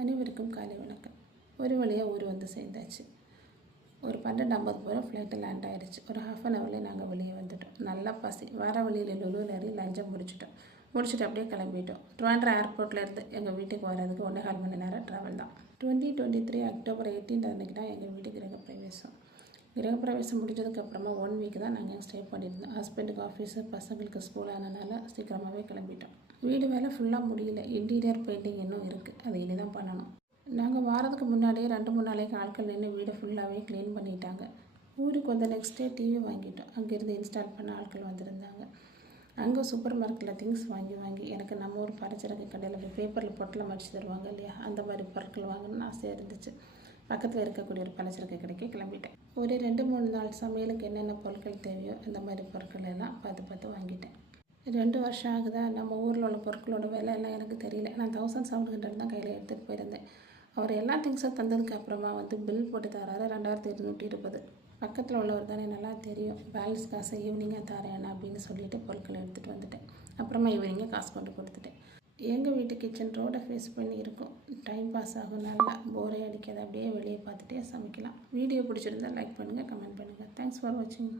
அனைவருக்கும் காலை வணக்கம். ஒரு வழியாக ஊர் வந்து சேர்ந்தாச்சு. ஒரு 12:50 போகிற ஃப்ளைட்டு லேண்ட் ஆகிடுச்சு. ஒரு ½ அன் ஹவர்லேயே நாங்கள் வெளியே வந்துட்டோம். நல்லா பசி. வர வழியில் லுலுவில் ஏறி லஞ்சை முடிச்சுட்டு அப்படியே கிளம்பிட்டோம். ட்ரிவாண்ட்ரம் ஏர்போர்ட்லேருந்து எங்கள் வீட்டுக்கு வர்றதுக்கு 1.25 மணி நேரம் ட்ராவல் தான். 2023 அக்டோபர் 18 அன்றைக்கி தான் எங்கள் வீட்டுக்கு கிரகப்பிரவேசம் முடிஞ்சதுக்கப்புறமா 1 வீக் தான் நாங்கள் ஸ்டே பண்ணியிருந்தோம். ஹஸ்பண்டுக்கு ஆஃபீஸு, பசங்களுக்கு ஸ்கூல் ஆனதுனால சீக்கிரமாகவே கிளம்பிட்டோம். வீடு வேலை ஃபுல்லாக முடியல. இன்டீரியர் பெயிண்டிங் இன்னும் இருக்குது. அது இனி தான் பண்ணணும். நாங்கள் வாரத்துக்கு முன்னாடியே 2-3 நாளைக்கு ஆட்கள் நின்று வீடை ஃபுல்லாகவே க்ளீன் பண்ணிட்டாங்க. ஊருக்கு வந்த நெக்ஸ்ட் டே டிவி வாங்கிட்டோம். அங்கேருந்து இன்ஸ்டால் பண்ண ஆட்கள் வந்திருந்தாங்க. அங்கே சூப்பர் மார்க்கெட்டில் திங்ஸ் வாங்கி எனக்கு நம்ம ஒரு பலச்சரக்கு கடையில் போய் பேப்பரில் பொட்டலம் அடித்து தருவாங்க இல்லையா, அந்த மாதிரி பொருட்கள் வாங்கணும்னு ஆசையாக இருந்துச்சு. பக்கத்தில் இருக்கக்கூடிய ஒரு பலச்சரக்கு கடைக்கு கிளம்பிட்டேன். ஒரு 2-3 நாள் சமையலுக்கு என்னென்ன பொருட்கள் தேவையோ அந்த மாதிரி பொருட்கள் எல்லாம் பார்த்து வாங்கிட்டேன். 2 வருஷம் ஆகுதா. நம்ம ஊரில் உள்ள பொருட்களோட விலை எல்லாம் எனக்கு தெரியல. நான் 1700 தான் கையில் எடுத்துகிட்டு போயிருந்தேன். அவர் எல்லா திங்ஸும் தந்ததுக்கு அப்புறமா பில் போட்டு தராரு 2220. பக்கத்தில் உள்ளவர் தானே, நல்லா தெரியும். பேலன்ஸ் காசை ஈவினிங்காக தரேன் அப்படின்னு சொல்லிட்டு பொருட்களை எடுத்துகிட்டு வந்துட்டேன். அப்புறமா ஈவினிங்காக காசு கொண்டு கொடுத்துட்டேன். எங்கள் வீட்டு கிச்சன் ரோடை ஃபேஸ் பண்ணி இருக்கும். டைம் பாஸ் ஆகும். நல்லா போரே அடிக்காது. அப்படியே வெளியே பார்த்துட்டே சமைக்கலாம். வீடியோ பிடிச்சிருந்தா லைக் பண்ணுங்கள், கமெண்ட் பண்ணுங்கள். தேங்க்ஸ் ஃபார் வாட்சிங்.